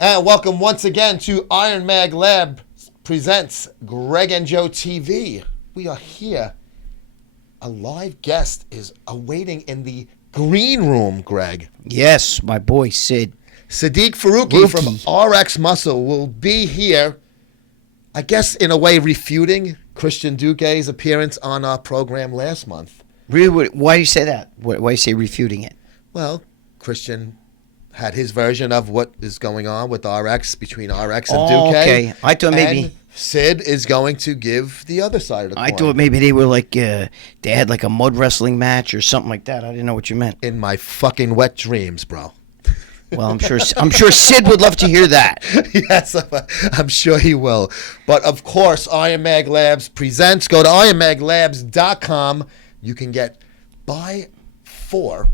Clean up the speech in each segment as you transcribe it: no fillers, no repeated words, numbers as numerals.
And welcome once again to Iron Mag Lab presents Gregg and Joe TV. We are here. A live guest is awaiting in the green room, Gregg. Yes, my boy Sid. Siddique Farooqi from RX Muscle will be here, I guess in a way refuting Christian Duque's appearance on our program last month. Really? Why do you say that? Why do you say refuting it? Well, Christian had his version of what is going on with RX, between RX and Duque. Okay. I thought maybe... And Sid is going to give the other side of the coin. I thought maybe they were like, they had like a mud wrestling match or something like that. I didn't know what you meant. In my fucking wet dreams, bro. Well, I'm sure Sid would love to hear that. Yes, I'm sure he will. But of course, Iron Mag Labs presents. Go to ironmaglabs.com. You can buy 4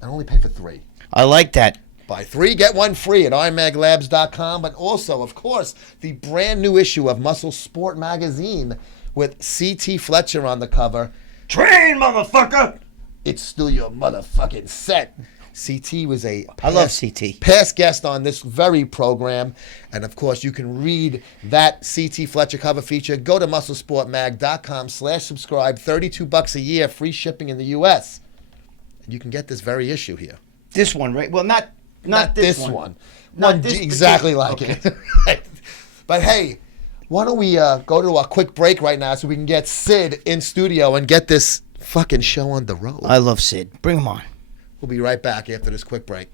and only pay for 3. I like that. Buy 3, get 1 free at ironmaglabs.com. But also, of course, the brand new issue of Muscle Sport magazine with C.T. Fletcher on the cover. Train, motherfucker! It's still your motherfucking set. CT was I love CT. Past guest on this very program. And of course, you can read that CT Fletcher cover feature. Go to musclesportmag.com/subscribe. $32 a year, free shipping in the U.S. And you can get this very issue here. This one, right? Well, not this one. Not this exactly like okay. it. Right. But hey, why don't we go to a quick break right now so we can get Sid in studio and get this fucking show on the road. I love Sid. Bring him on. We'll be right back after this quick break.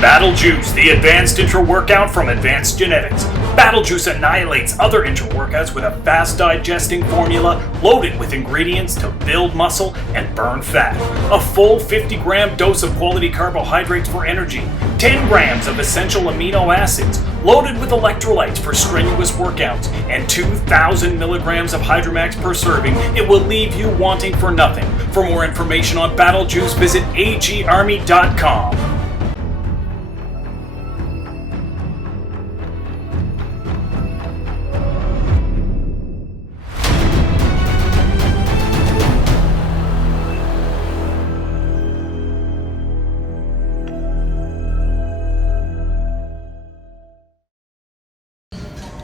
Battle Juice, the advanced intra-workout from Advanced Genetics. Battle Juice annihilates other intra-workouts with a fast-digesting formula loaded with ingredients to build muscle and burn fat. A full 50-gram dose of quality carbohydrates for energy. 10 grams of essential amino acids, loaded with electrolytes for strenuous workouts. And 2,000 milligrams of Hydromax per serving. It will leave you wanting for nothing. For more information on Battle Juice, visit agarmy.com.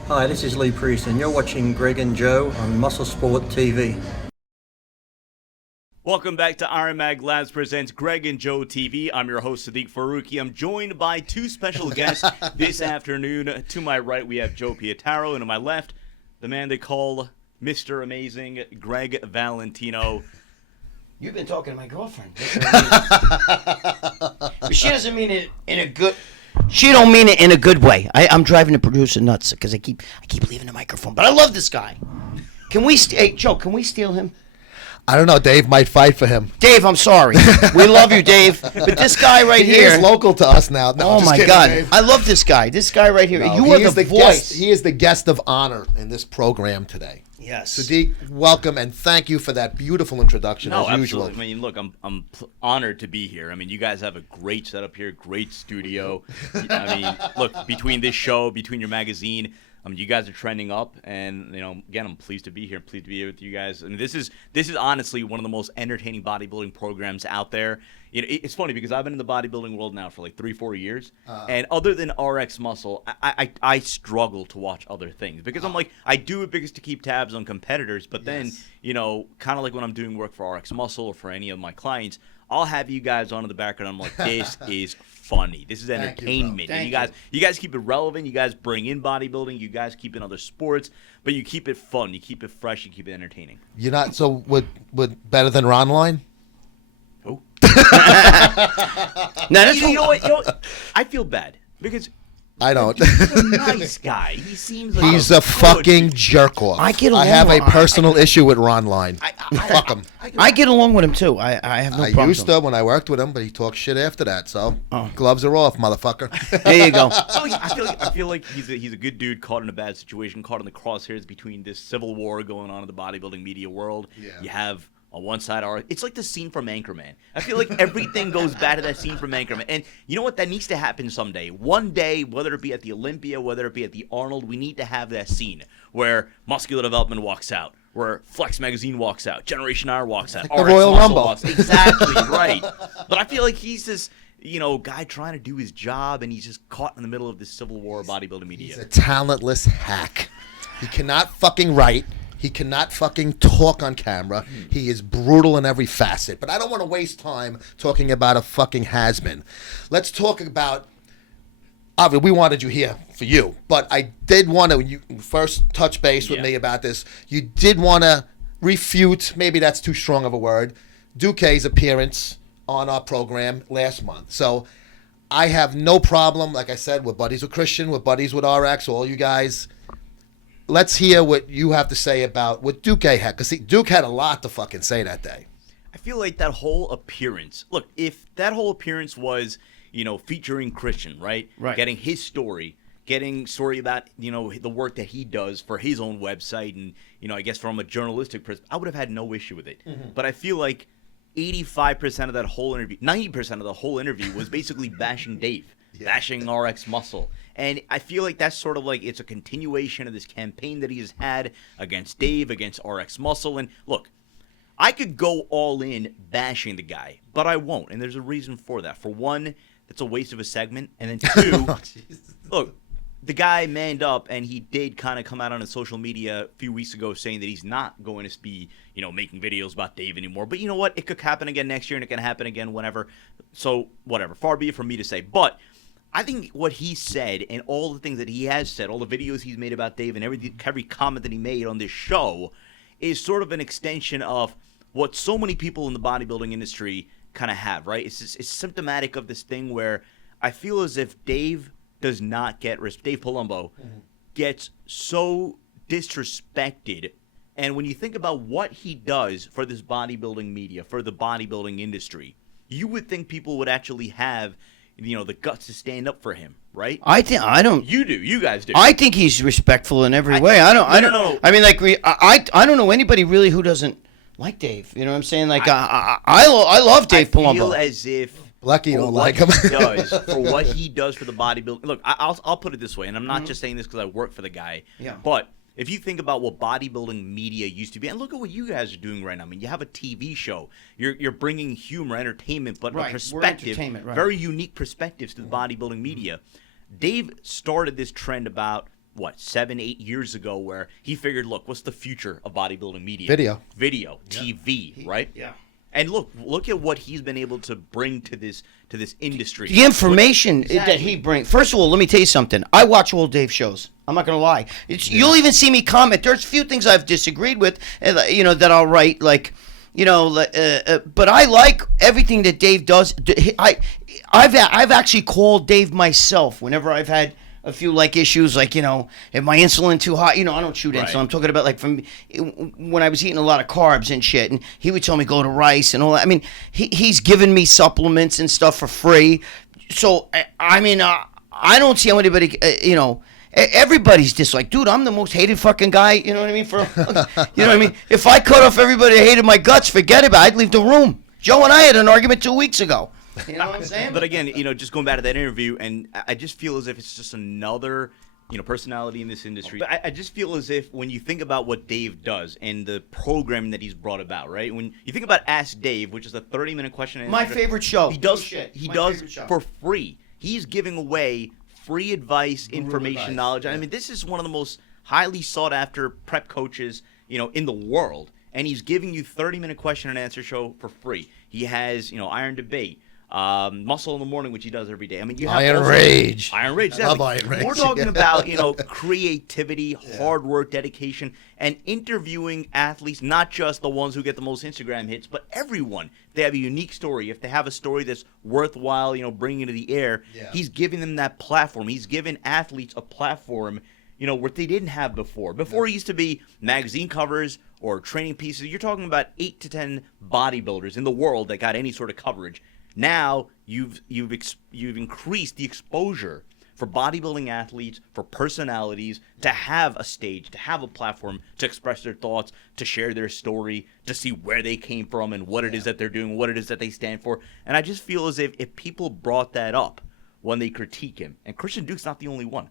Hi, this is Lee Priest, and you're watching Gregg and Joe on Muscle Sport TV. Welcome back to Iron Mag Labs presents Gregg and Joe TV. I'm your host, Sid Farooqi. I'm joined by 2 special guests this afternoon. To my right, we have Joe Pietaro, and to my left, the man they call Mr. Amazing, Gregg Valentino. You've been talking to my girlfriend. But she doesn't mean it in a good... She don't mean it in a good way. I'm driving the producer nuts because I keep leaving the microphone. But I love this guy. Hey, Joe, can we steal him? I don't know. Dave might fight for him. Dave, I'm sorry. We love you, Dave. But this guy right here... He is local to us now. No, oh, my kidding, God. Dave. I love this guy. This guy right here. No, you are the voice. Guest, he is the guest of honor in this program today. Yes. Siddique, welcome, and thank you for that beautiful introduction, as usual. Absolutely. I mean, look, I'm honored to be here. I mean, you guys have a great setup here, great studio. I mean, look, between this show, between your magazine, you guys are trending up, and again, I'm pleased to be here. Pleased to be here with you guys. I mean, this is honestly one of the most entertaining bodybuilding programs out there. It's funny because I've been in the bodybuilding world now for like 3-4 years, and other than RX Muscle, I struggle to watch other things because I'm like, I do it because to keep tabs on competitors, but then kind of like when I'm doing work for RX Muscle or for any of my clients, I'll have you guys on in the background. I'm like, this is funny. This is entertainment. And you guys keep it relevant. You guys bring in bodybuilding. You guys keep in other sports, but you keep it fun. You keep it fresh. You keep it entertaining. You're not so with better than Ronline? No, you know what? I feel bad because I don't. He's a nice guy. He seems like He's a fucking jerk off. I get along have a with- personal issue with Ron Line. Fuck him. I get along with him too. I have no I problem. used to when I worked with him, but he talked shit after that. So gloves are off, motherfucker. There you go. I feel like he's a good dude caught in a bad situation, caught in the crosshairs between this civil war going on in the bodybuilding media world. Yeah. You have on one side, it's like the scene from Anchorman. I feel like everything goes back to that scene from Anchorman. And you know what? That needs to happen someday. One day, whether it be at the Olympia, whether it be at the Arnold, we need to have that scene where Muscular Development walks out, where Flex Magazine walks out, Generation R walks out, Like the RX Royal Muscle Rumble. walks out. Exactly, right. But I feel like he's this, guy trying to do his job, and he's just caught in the middle of this civil war of bodybuilding media. He's a talentless hack. He cannot fucking write. He cannot fucking talk on camera. He is brutal in every facet. But I don't want to waste time talking about a fucking has-been. Let's talk about... Obviously, we wanted you here for you. But I did want to... When you first touch base with me about this, you did want to refute, maybe that's too strong of a word, Duque's appearance on our program last month. So I have no problem, like I said, we're buddies with Christian, we're buddies with RX, all you guys... Let's hear what you have to say about what Duque had. Because Duque had a lot to fucking say that day. I feel like that whole appearance. Look, if that whole appearance was, featuring Christian, right? Right. Getting his story, getting story about, the work that he does for his own website and, I guess from a journalistic perspective, I would have had no issue with it. Mm-hmm. But I feel like 85% of that whole interview, 90% of the whole interview was basically bashing Dave, bashing RX Muscle. And I feel like that's sort of like it's a continuation of this campaign that he has had against Dave, against RX Muscle. And look, I could go all in bashing the guy, but I won't. And there's a reason for that. For one, that's a waste of a segment. And then two, look, the guy manned up and he did kind of come out on his social media a few weeks ago saying that he's not going to be, making videos about Dave anymore. But you know what? It could happen again next year and it can happen again whenever. So whatever. Far be it from me to say. But I think what he said and all the things that he has said, all the videos he's made about Dave and every comment that he made on this show is sort of an extension of what so many people in the bodybuilding industry kind of have, right? It's symptomatic of this thing where I feel as if Dave does not get Dave Palumbo gets so disrespected. And when you think about what he does for this bodybuilding media, for the bodybuilding industry, you would think people would actually have the guts to stand up for him, right? I don't. You do. You guys do. I think he's respectful in every way. I don't know. I mean, like, I don't know anybody really who doesn't like Dave. You know what I'm saying? Like, I love Dave Palumbo. I feel as if Lucky you don't like him. For what he does for the bodybuilding. Look, I'll put it this way, and I'm not just saying this because I work for the guy. Yeah. But if you think about what bodybuilding media used to be, and look at what you guys are doing right now. I mean, you have a TV show. You're bringing humor, entertainment, but Right. a We're perspective, entertainment, right. very unique perspectives to the bodybuilding media. Dave started this trend about 7-8 years ago, where he figured, look, what's the future of bodybuilding media? Video, TV, right? Yeah. And look at what he's been able to bring to this industry. The information that he brings. First of all, let me tell you something. I watch all Dave shows. I'm not going to lie. You'll even see me comment. There's a few things I've disagreed with, that I'll write, like, but I like everything that Dave does. I've actually called Dave myself whenever I've had a few issues, if my insulin too high, I don't shoot insulin. I'm talking about from when I was eating a lot of carbs and shit, and he would tell me go to rice and all that. I mean, he's given me supplements and stuff for free. So I don't see how anybody, everybody's just like, dude, I'm the most hated fucking guy. You know what I mean? You know what I mean? If I cut off everybody that hated my guts, forget about it. I'd leave the room. Joe and I had an argument 2 weeks ago. You know what I'm saying? But again, just going back to that interview, and I just feel as if it's just another, personality in this industry. But I just feel as if when you think about what Dave does and the programming that he's brought about, right? When you think about Ask Dave, which is a 30-minute question and My answer, favorite show. He does My does favorite show. for free. He's giving away free advice, information, knowledge. I mean, this is one of the most highly sought after prep coaches, in the world. And he's giving you 30-minute question and answer show for free. He has, Iron Debate. Muscle in the Morning, which he does every day. I mean, you have Iron Rage. Iron Rage. I love Exactly. Iron Rage. We're talking about creativity, hard work, dedication, and interviewing athletes, not just the ones who get the most Instagram hits, but everyone. They have a unique story. If they have a story that's worthwhile, bringing to the air, he's giving them that platform. He's given athletes a platform, what they didn't have before. Before it used to be magazine covers or training pieces. You're talking about 8 to 10 bodybuilders in the world that got any sort of coverage. Now you've increased the exposure for bodybuilding athletes, for personalities to have a stage, to have a platform to express their thoughts, to share their story, to see where they came from and what it is that they're doing, what it is that they stand for. And I just feel as if people brought that up when they critique him, and Christian Duke's not the only one.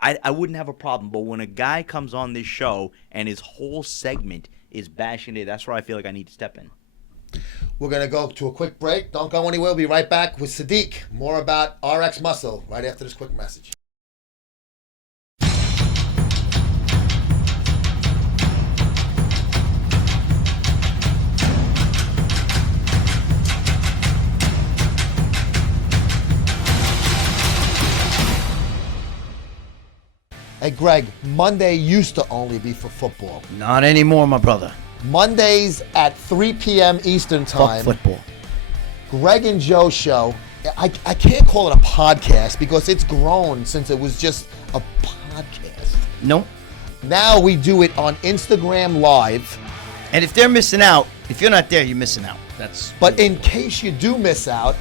I wouldn't have a problem, but when a guy comes on this show and his whole segment is bashing it, that's where I feel like I need to step in. We're going to go to a quick break. Don't go anywhere. We'll be right back with Siddique. More about RX Muscle right after this quick message. Hey, Greg, Monday used to only be for football. Not anymore, my brother. Mondays at 3 p.m. Eastern Time. Fuck football. Greg and Joe show. I can't call it a podcast because it's grown since it was just a podcast. No. Now we do it on Instagram Live. And if they're missing out, if you're not there, you're missing out. But in case you do miss out,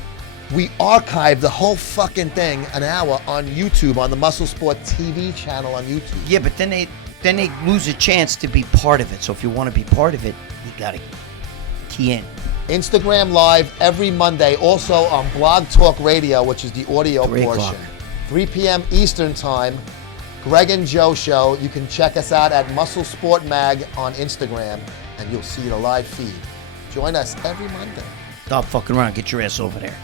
we archive the whole fucking thing an hour on YouTube, on the Muscle Sport TV channel on YouTube. Yeah, but then they lose a chance to be part of it. So if you want to be part of it, you got to key in. Instagram Live every Monday, also on Blog Talk Radio, which is the audio 3 portion. o'clock. 3 p.m. Eastern Time. Greg and Joe show. You can check us out at Muscle Sport Mag on Instagram, and you'll see the live feed. Join us every Monday. Stop fucking around. Get your ass over there.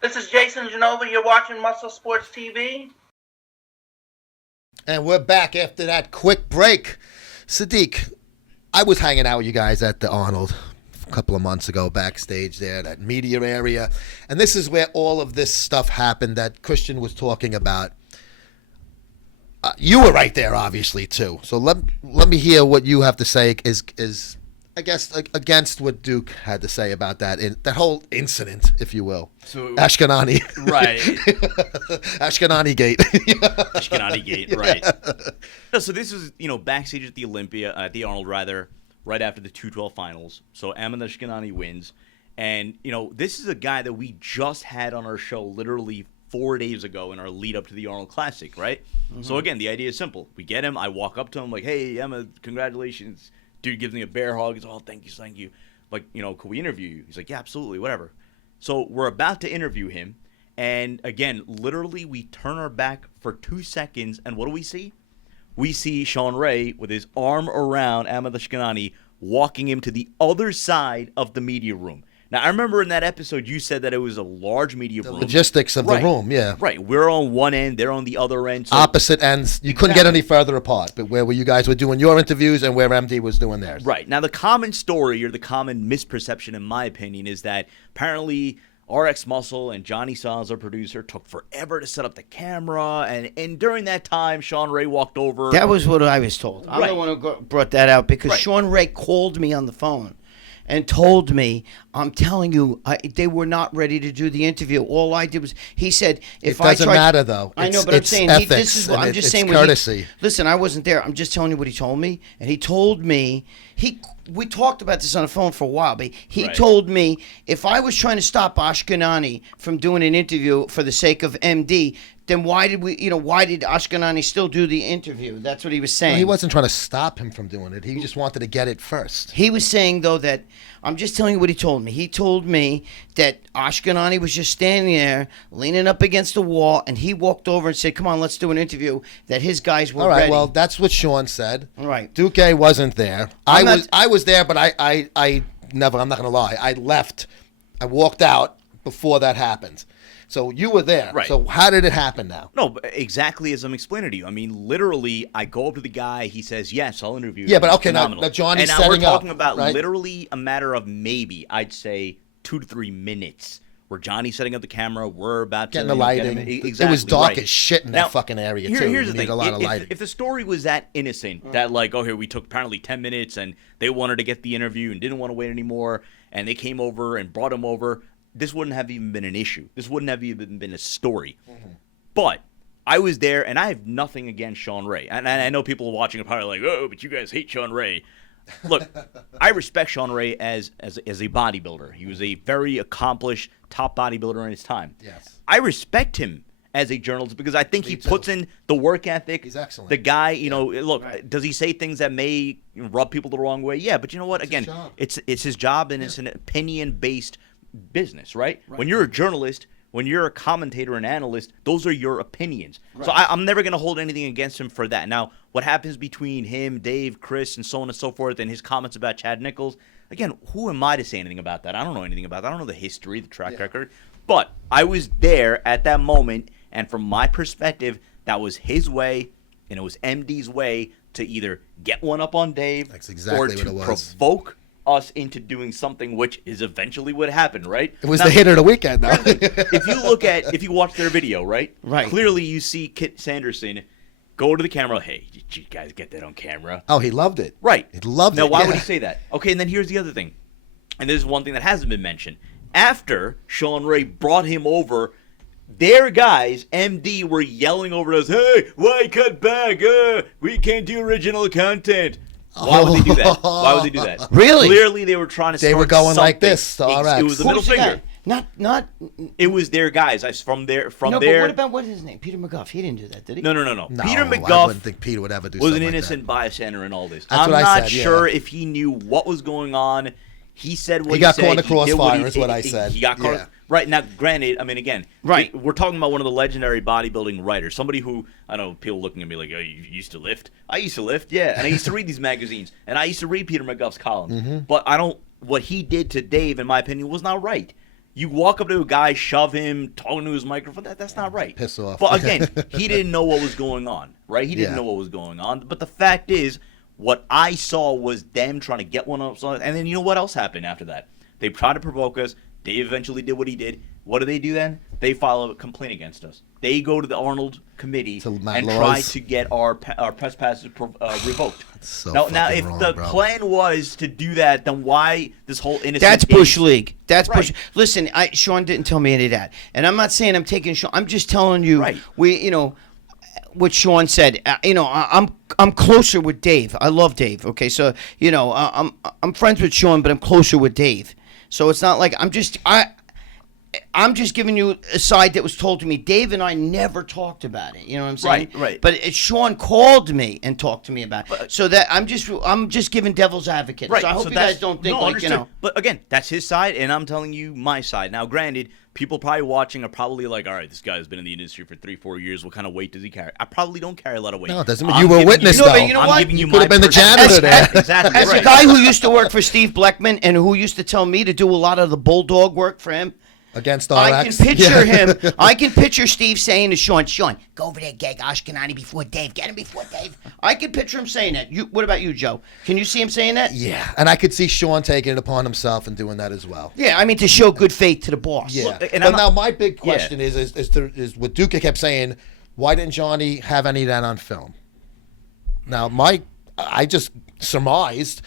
This is Jason Genova. You're watching Muscle Sports TV. And we're back after that quick break. Siddique, I was hanging out with you guys at the Arnold a couple of months ago backstage there, that media area. And this is where all of this stuff happened that Christian was talking about. You were right there, obviously, too. So let me hear what you have to say is I guess, against what Duke had to say about that whole incident, if you will. So Ashkenani. Right. Ashkenani Gate. Ashkenani Gate, right. So this was, backstage at the Arnold, right after the 212 finals. So Ahmed Ashkenani wins. And, this is a guy that we just had on our show literally 4 days ago in our lead up to the Arnold Classic, right? Mm-hmm. So again, the idea is simple. We get him. I walk up to him like, hey, Ahmed, congratulations. Dude gives me a bear hug. He's, oh, thank you. Like, could we interview you? He's like, yeah, absolutely, whatever. So we're about to interview him. And again, literally, we turn our back for 2 seconds. And what do we see? We see Sean Ray with his arm around Ahmed Ashkenani, walking him to the other side of the media room. Now, I remember in that episode, you said that it was a large media room. Logistics of the room, yeah. Right. We're on one end. They're on the other end. So opposite ends. You couldn't get any further apart, but where you guys were doing your interviews and where MD was doing theirs. Right. Now, the common story or the common misperception, in my opinion, is that apparently RX Muscle and Johnny Sons, our producer, took forever to set up the camera. And during that time, Sean Ray walked over. That was what I was told. I'm the one who brought that out because Sean Ray called me on the phone and told me, I'm telling you, they were not ready to do the interview. All I did was, he said, if I tried... It doesn't matter, though. I know, but I'm saying, it's courtesy. Listen, I wasn't there. I'm just telling you what he told me. And he told me, we talked about this on the phone for a while, but he told me if I was trying to stop Ashkenani from doing an interview for the sake of MD, then why did Ashkenani still do the interview? That's what he was saying. Well, he wasn't trying to stop him from doing it. He just wanted to get it first. He was saying, though, that I'm just telling you what he told me. He told me that Ashkenani was just standing there, leaning up against the wall, and he walked over and said, come on, let's do an interview, that his guys were ready. All right, well, that's what Sean said. All right. Duque wasn't there. I was there, but I never, I'm not going to lie. I left. I walked out before that happened. So you were there. Right. So how did it happen now? No, but exactly as I'm explaining to you. I mean, literally, I go up to the guy. He says, "Yes, I'll interview you." Yeah, but He's okay, now phenomenal. Johnny's and now we're setting up, talking about right? literally a matter of maybe, I'd say, 2 to 3 minutes. Where Johnny's setting up the camera, we're about Getting to the lighting. Exactly, It was dark right. as shit in Now, that fucking area too. Here's You the need thing: a lot of lighting. if the story was that innocent, that like, oh, here we took apparently 10 minutes, and they wanted to get the interview and didn't want to wait anymore, and they came over and brought him over, this wouldn't have even been an issue. This wouldn't have even been a story. But I was there, and I have nothing against Sean Ray. And I know people watching are probably like, oh, but you guys hate Sean Ray. Look, I respect Sean Ray as a bodybuilder. He was a very accomplished top bodybuilder in his time. Yes. I respect him as a journalist because I think he puts in the work ethic. He's excellent. The guy, you know, look, does he say things that may rub people the wrong way? Yeah, but you know what? Again, it's his job, and it's an opinion-based business, right? When you're a journalist, when you're a commentator and analyst, those are your opinions. So I'm never going to hold anything against him for that. Now, what happens between him, Dave, Chris, and so on and so forth, and his comments about Chad Nichols, again, who am I to say anything about that? I don't know anything about that. I don't know the history, the track record. But I was there at that moment, and from my perspective, that was his way, and it was MD's way to either get one up on Dave That's exactly or what to it was. provoke us into doing something, which is eventually what happened, right? It was Now, the hit of the weekend, though. if you watch their video, right? Right. Clearly, you see Kit Sanderson go to the camera. Hey, did you guys get that on camera? Oh, he loved it. Right. He loved now, it. why yeah. would he say that? Okay, and then here's the other thing, and this is one thing that hasn't been mentioned. After Sean Ray brought him over, their guys, MD, were yelling over us, "Hey, why cut back? We can't do original content." Why would they do that? Why would they do that? Really? Clearly, they were trying to. They start were going like something. this, all right. It was the Who middle was the finger. guy? Not. It was their guys. From No, there. but what about what's his name? Peter McGuff. He didn't do that, did he? No. No, Peter I McGuff wouldn't think Peter would ever do was something an like innocent that. bystander in all this. That's I'm what I not said, yeah. sure if he knew what was going on. He said what He got said. caught in the He did crossfire is what I said. He got caught. Yeah. Right, now, granted, I mean, again, Right. we're talking about one of the legendary bodybuilding writers, somebody who, I know people looking at me like, oh, you used to lift? I used to lift, yeah, and I used to read these magazines, and I used to read Peter McGuff's columns, Mm-hmm. but what he did to Dave, in my opinion, was not right. You walk up to a guy, shove him, talking to his microphone, that's not right. Piss off. But again, he didn't know what was going on, right? He didn't Yeah. know what was going on, but the fact is, what I saw was them trying to get one up, and then you know what else happened after that? They tried to provoke us. Dave eventually did what he did. What do they do then? They file a complaint against us. They go to the Arnold committee To Matt and Laws. try to get our press passes revoked. so now, fucking if wrong, the bro. plan was to do that, then why this whole innocent? That's game? Bush League. That's Right. Bush. Listen, Sean didn't tell me any of that, and I'm not saying I'm taking Sean. I'm just telling you, Right. what Sean said. I'm closer with Dave. I love Dave. Okay, so I'm friends with Sean, but I'm closer with Dave. So it's not like I'm just giving you a side that was told to me. Dave and I never talked about it. You know what I'm saying? Right. But Sean called me and talked to me about it. So that I'm just giving devil's advocate. Right. So I hope you guys don't think understood. But again, that's his side, and I'm telling you my side. Now, granted, people probably watching are probably like, all right, this guy's been in the industry for 3-4 years. What kind of weight does he carry? I probably don't carry a lot of weight. No, it doesn't mean I'm you were a giving witness, No, but though. you know I'm what? giving you You could've my been the personal- janitor there. Exactly. As right. a guy who used to work for Steve Bleckman and who used to tell me to do a lot of the bulldog work for him, Against RX. I can picture Yeah. him. I can picture Steve saying to Sean, go over there, Gregg Ashkenani before Dave. Get him before Dave. I can picture him saying that. What about you, Joe? Can you see him saying that? Yeah, and I could see Sean taking it upon himself and doing that as well. Yeah, I mean to show good faith to the boss. Yeah, Look, and but I'm now not- my big question is what Duca kept saying. Why didn't Johnny have any of that on film? Now, I just surmised.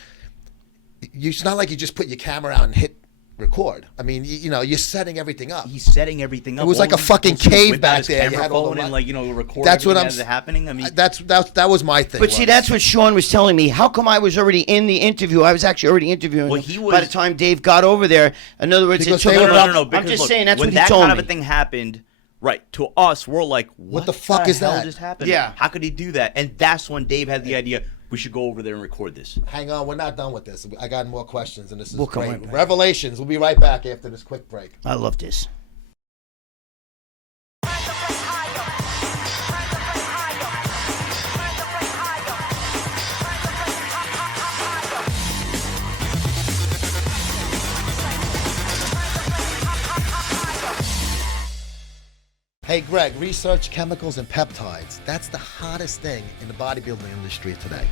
It's not like you just put your camera out and hit record. I mean, you're setting everything up. He's setting everything up. It was like All a fucking these people cave whip out back his there. You camera had all the phone and recording. That's what everything I'm as it happening. I mean, that was my thing. But see, that's what Sean was telling me. How come I was already in the interview? I was actually already interviewing Well, him he by was- the time Dave got over there. In other words, Because it took they him were- about- no. I'm Because just look, saying that's when what he that told kind me. of a thing happened, right? To us, we're like, what the fuck is hell that? just happened? Yeah. How could he do that? And that's when Dave had the idea. We should go over there and record this. Hang on, we're not done with this. I got more questions, and this is We'll come great. right back. Revelations. We'll be right back after this quick break. I love this. Hey, Greg, research chemicals and peptides. That's the hottest thing in the bodybuilding industry today.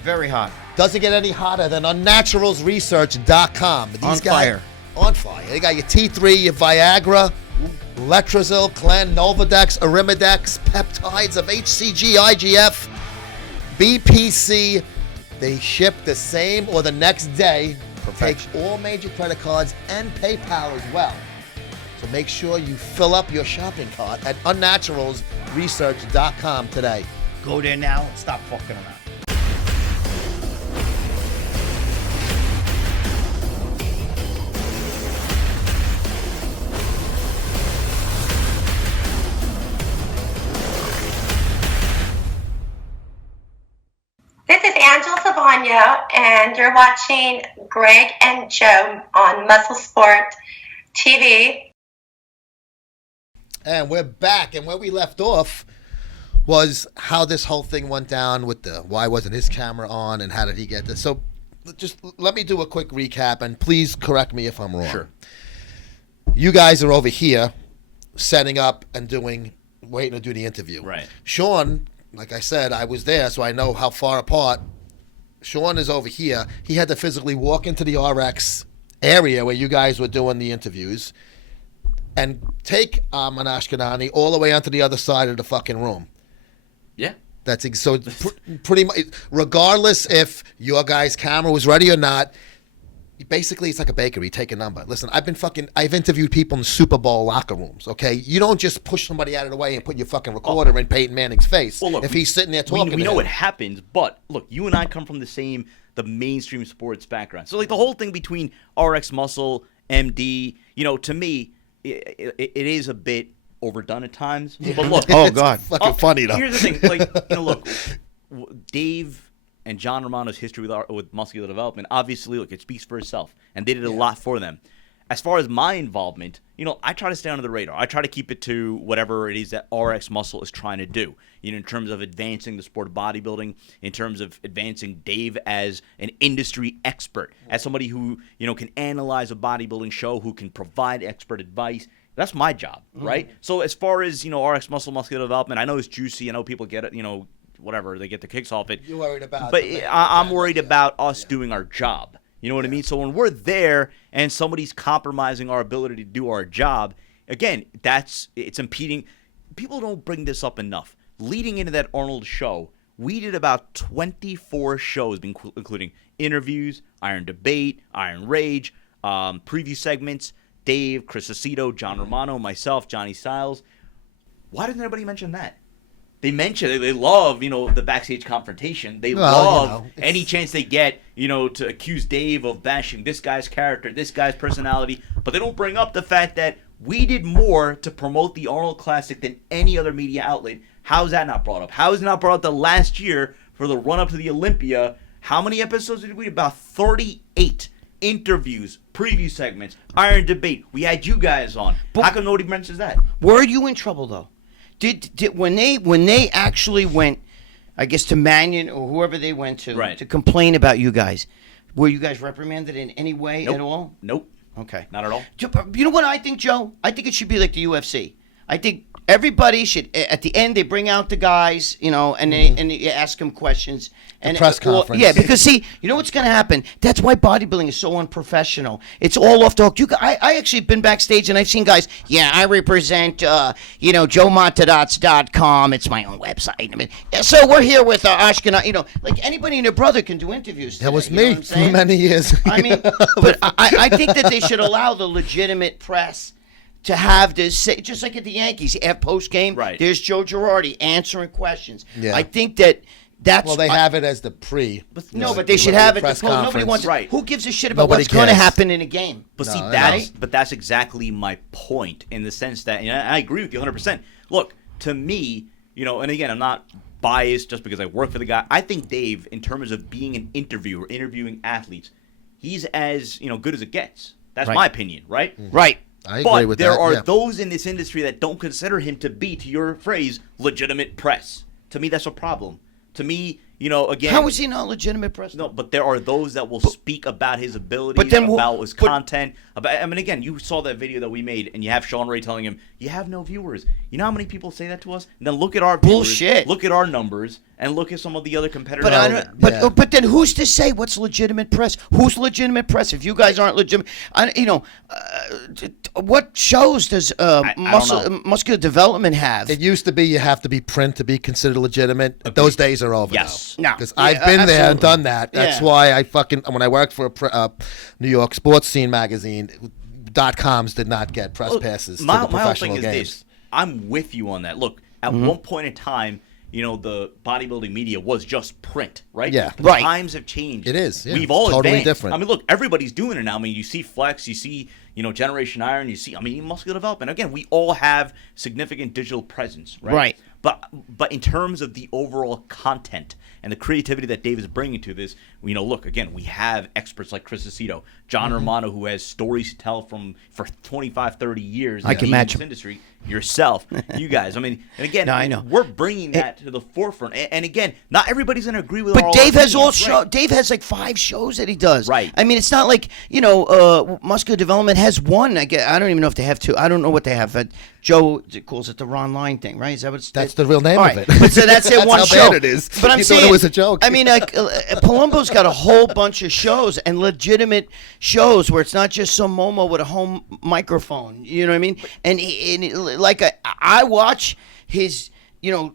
Very hot. Doesn't get any hotter than unnaturalsresearch.com. On fire. On fire. They got your T3, your Viagra, Letrozole, Clen, Novadex, Arimidex, peptides of HCG, IGF, BPC. They ship the same or the next day. Perfection. Take all major credit cards and PayPal as well. So make sure you fill up your shopping cart at unnaturalsresearch.com today. Go there now and stop fucking around. This is Angela Savagno, and you're watching Greg and Joe on Muscle Sport TV. And we're back, and where we left off was how this whole thing went down with the why wasn't his camera on and how did he get this. So just let me do a quick recap, and please correct me if I'm wrong. Sure. You guys are over here setting up and waiting to do the interview. Right. Sean, like I said, I was there, so I know how far apart. Sean is over here. He had to physically walk into the RX area where you guys were doing the interviews and take an Ashkenani all the way onto the other side of the fucking room. Yeah. So it's pretty much, regardless if your guy's camera was ready or not, basically it's like a bakery. Take a number. Listen, I've interviewed people in Super Bowl locker rooms, okay? You don't just push somebody out of the way and put your fucking recorder in Peyton Manning's face if he's sitting there talking we to know him. it happens, but look, you and I come from the mainstream sports background. So like the whole thing between RX Muscle, MD, to me, it is a bit overdone at times. But look, Oh, God. Fucking funny though. here's the thing, look, Dave and John Romano's history with muscular development, obviously, look, it speaks for itself, and they did a lot for them. As far as my involvement, I try to stay under the radar. I try to keep it to whatever it is that RX Muscle is trying to do, in terms of advancing the sport of bodybuilding, in terms of advancing Dave as an industry expert, as somebody who, can analyze a bodybuilding show, who can provide expert advice. That's my job, right? So as far as, RX Muscle, muscular development, I know it's juicy. I know people get it, whatever, they get the kicks off it. You're worried about But the I'm worried about us doing our job. You know what I mean? So when we're there and somebody's compromising our ability to do our job, again, it's impeding. People don't bring this up enough. Leading into that Arnold show, we did about 24 shows, including interviews, Iron Debate, Iron Rage, preview segments, Dave, Chris Aceto, John Romano, myself, Johnny Styles. Why didn't anybody mention that? They mention they love, the backstage confrontation. They love any chance they get, to accuse Dave of bashing this guy's character, this guy's personality. But they don't bring up the fact that we did more to promote the Arnold Classic than any other media outlet. How is that not brought up? How is it not brought up the last year for the run-up to the Olympia? How many episodes did we do? About 38 interviews, preview segments, Iron Debate. We had you guys on. How come nobody mentions that? Were you in trouble though? Did when they actually went, I guess, to Mannion or whoever they went to to complain about you guys, were you guys reprimanded in any way at all? Nope. Okay. Not at all. You know what I think, Joe? I think it should be like the UFC. I think everybody should, at the end, they bring out the guys, and they ask them questions. And press conference. Yeah, because see, you know what's going to happen? That's why bodybuilding is so unprofessional. It's all off the hook. I actually been backstage and I've seen guys, I represent, JoeMontadots.com. It's my own website. I mean, so we're here with Ashkenaz, like anybody and their brother can do interviews today, That was you know me what I'm for saying? many years. I mean, but I think that they should allow the legitimate press to have this, just like at the Yankees, have post game. Right. There's Joe Girardi answering questions. Yeah. I think that's. Well, they have it as the pre. But they should have it. press Nobody conference. wants. Right. Who gives a shit about Nobody what's going to cares. happen in a game? But No, see, I that's exactly my point in the sense that, and I agree with you 100%. Look, to me, and again, I'm not biased just because I work for the guy. I think Dave, in terms of being an interviewer, interviewing athletes, he's as good as it gets. That's my opinion, right? Right. I agree But with there that. are yeah. those in this industry that don't consider him to be, to your phrase, legitimate press. To me, that's a problem. To me, again. How is he not legitimate press? No, but there are those that will speak about his ability, but then about his content. Again, you saw that video that we made, and you have Sean Ray telling him, you have no viewers. You know how many people say that to us? And then look at our bullshit. Viewers, look at our numbers, and look at some of the other competitors. But then who's to say what's legitimate press? Who's legitimate press? If you guys aren't legitimate, what shows does muscular development have? It used to be you have to be print to be considered legitimate. Those days are over now. Because No. I've been there and done that. That's Yeah. why when I worked for a New York sports scene magazine, .coms did not get press passes to the My whole professional thing is games. this. I'm with you on that. Look, at one point in time, the bodybuilding media was just print, right? Yeah. But Right. Times have changed. It is, yeah. We've all Totally advanced. different. I mean, look, everybody's doing it now. I mean, you see Flex, you see, Generation Iron, you see, muscular development. Again, we all have significant digital presence, right? Right. But in terms of the overall content and the creativity that Dave is bringing to this, look, again, we have experts like Chris Aceto, John Romano, who has stories to tell for 25, 30 years I can match in this industry. Yourself, you guys. And again, No, I know. we're bringing that to the forefront. And again, not everybody's going to agree with But our Dave has opinions, right? Dave has like 5 shows that he does. Right. I mean, it's not like muscular development has one. I don't even know if they have 2. I don't know what they have. Joe calls it the Ron Line thing, right? Is that what it's? That's the real name All of right. it. But so that's it. That's One how show. bad it is. But I'm You thought saying it was a joke. I mean, Palumbo's got a whole bunch of shows and legitimate shows where it's not just some Momo with a home microphone. You know what I mean? I watch his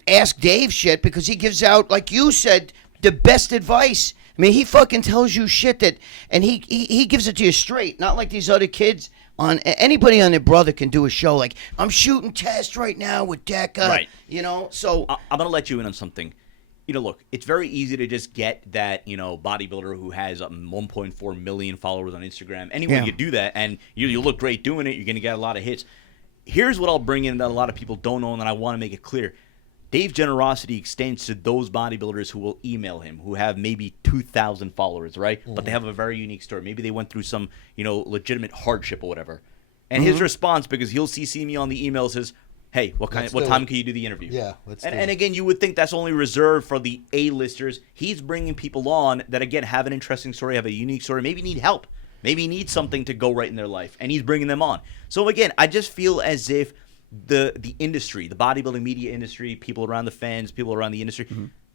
Ask Dave shit because he gives out, like you said, the best advice. I mean, he fucking tells you shit and he gives it to you straight, not like these other kids. Anybody on their brother can do a show like, I'm shooting test right now with Deca. Right. So I'm going to let you in on something. Look, it's very easy to just get that, bodybuilder who has 1.4 million followers on Instagram. Anyone can do that, and you look great doing it. You're going to get a lot of hits. Here's what I'll bring in that a lot of people don't know, and that I want to make it clear. Dave's generosity extends to those bodybuilders who will email him, who have maybe 2,000 followers, right? But they have a very unique story. Maybe they went through some, legitimate hardship or whatever. And his response, because he'll CC me on the email, says, hey, what time can you do the interview? Yeah, let's do it. And again, you would think that's only reserved for the A-listers. He's bringing people on that, again, have an interesting story, have a unique story, maybe need help. Maybe need something to go right in their life, and he's bringing them on. So again, I just feel as if the industry, the bodybuilding media industry, people around the fans, people around the industry,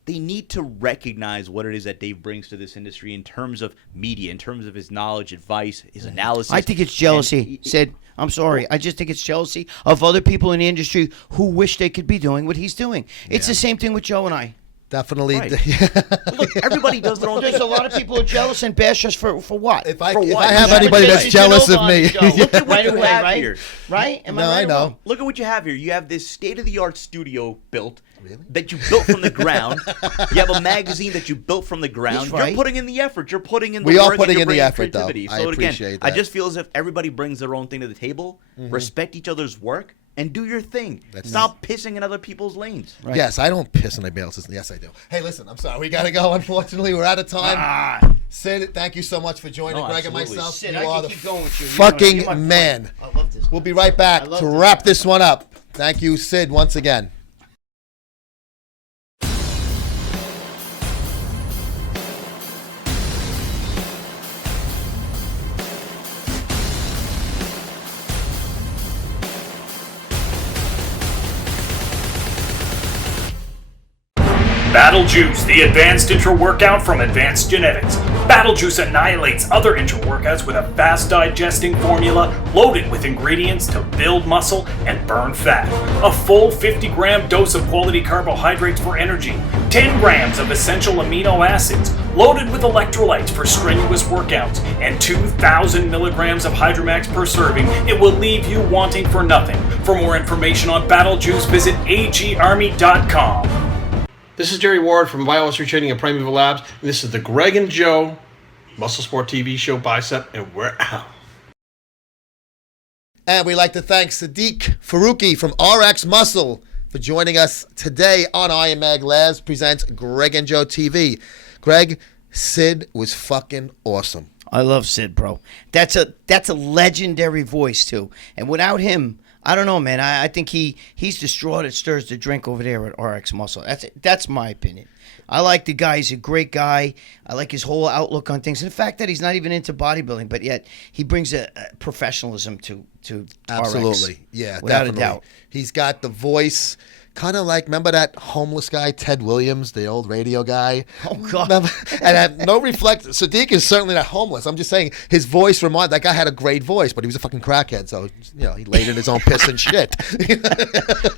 they need to recognize what it is that Dave brings to this industry in terms of media, in terms of his knowledge, advice, his analysis. I think it's jealousy, Sid. I'm sorry. I just think it's jealousy of other people in the industry who wish they could be doing what he's doing. It's the same thing with Joe and I. Definitely. Right. Look, everybody does their own thing. There's a lot of people who are jealous and bash us for what? If I what? have Yeah, anybody but that's you jealous know of me, Joe. Look at what you have right? here. Right? Am No, I right I or know. wrong? Look at what you have here. You have this state-of-the-art studio built that you built from the ground. You have a magazine that you built from the ground. That's right. You're putting in the effort. You're putting in the We are work. putting and you're in the bringing effort, though. creativity. I So again, appreciate I that. just feel as if everybody brings their own thing to the table, respect each other's work, and do your thing. Stop pissing in other people's lanes. Right. Yes, I don't piss on anybody else's. Yes, I do. Hey, listen, I'm sorry. We got to go. Unfortunately, we're out of time. Sid, thank you so much for joining No, Greg absolutely. and myself. Sid, you I are can the keep going with you. fucking You're my friend. man. I love this. We'll be right back love to this wrap guy. this one up. Thank you, Sid, once again. Battle Juice, the advanced intra-workout from Advanced Genetics. Battle Juice annihilates other intra-workouts with a fast-digesting formula loaded with ingredients to build muscle and burn fat. A full 50-gram dose of quality carbohydrates for energy, 10 grams of essential amino acids, loaded with electrolytes for strenuous workouts, and 2,000 milligrams of Hydromax per serving. It will leave you wanting for nothing. For more information on Battle Juice, visit agarmy.com. This is Jerry Ward from Biohazard Training at Primeval Labs, and this is the Greg and Joe Muscle Sport TV show Bicep, and we're out. And we'd like to thank Siddique Farooqi from RX Muscle for joining us today on Iron Mag Labs presents Greg and Joe TV. Greg, Sid was fucking awesome. I love Sid, bro. That's a legendary voice too. And without him, I don't know, man. I think he's the straw that stirs the drink over there at RX Muscle. That's my opinion. I like the guy. He's a great guy. I like his whole outlook on things. And the fact that he's not even into bodybuilding, but yet he brings a professionalism to Absolutely. RX. Yeah, without definitely. a doubt. He's got the voice. Kind of like, remember that homeless guy, Ted Williams, the old radio guy? Oh, God. Remember? And had no reflect. Siddique is certainly not homeless. I'm just saying his voice that guy had a great voice, but he was a fucking crackhead. So, he laid in his own piss and shit.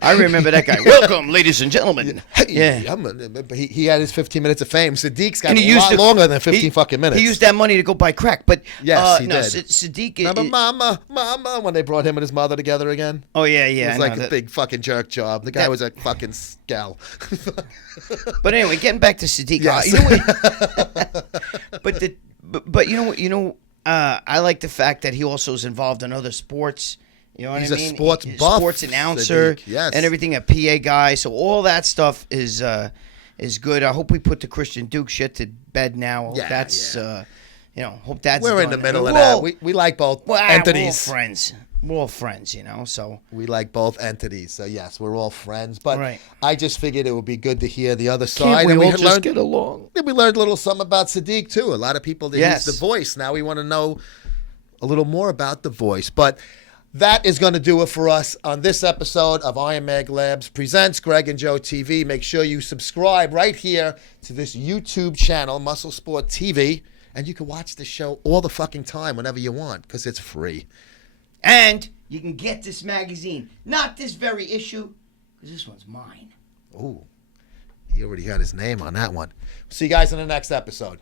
I remember that guy. Welcome, ladies and gentlemen. Yeah. He had his 15 minutes of fame. Siddique's got a lot longer than 15 fucking minutes. He used that money to go buy crack. But yes, he did. Siddique. Remember Mama, when they brought him and his mother together again? Oh, yeah. It was I like know a big fucking jerk job. The guy was a fucking scowl. But anyway, getting back to Siddique. Yes. But you know what? I like the fact that he also is involved in other sports. You know what I mean? He's a sports buff, sports announcer, Siddique, yes. and everything. A PA guy. So all that stuff is good. I hope we put the Christian Duke shit to bed now. Hope that's hope that's. We're in done. the middle of that. We like both entities. We're all friends. We're all friends, so. We like both entities. So, yes, we're all friends. But Right. I just figured it would be good to hear the other side. Can't we and all had just get along? We learned a little something about Siddique, too. A lot of people, Yes. he's the voice. Now we want to know a little more about the voice. But that is going to do it for us on this episode of Iron Mag Labs presents Gregg and Joe TV. Make sure you subscribe right here to this YouTube channel, Muscle Sport TV. And you can watch the show all the fucking time whenever you want because it's free. And you can get this magazine, not this very issue, because this one's mine. Ooh, he already had his name on that one. See you guys in the next episode.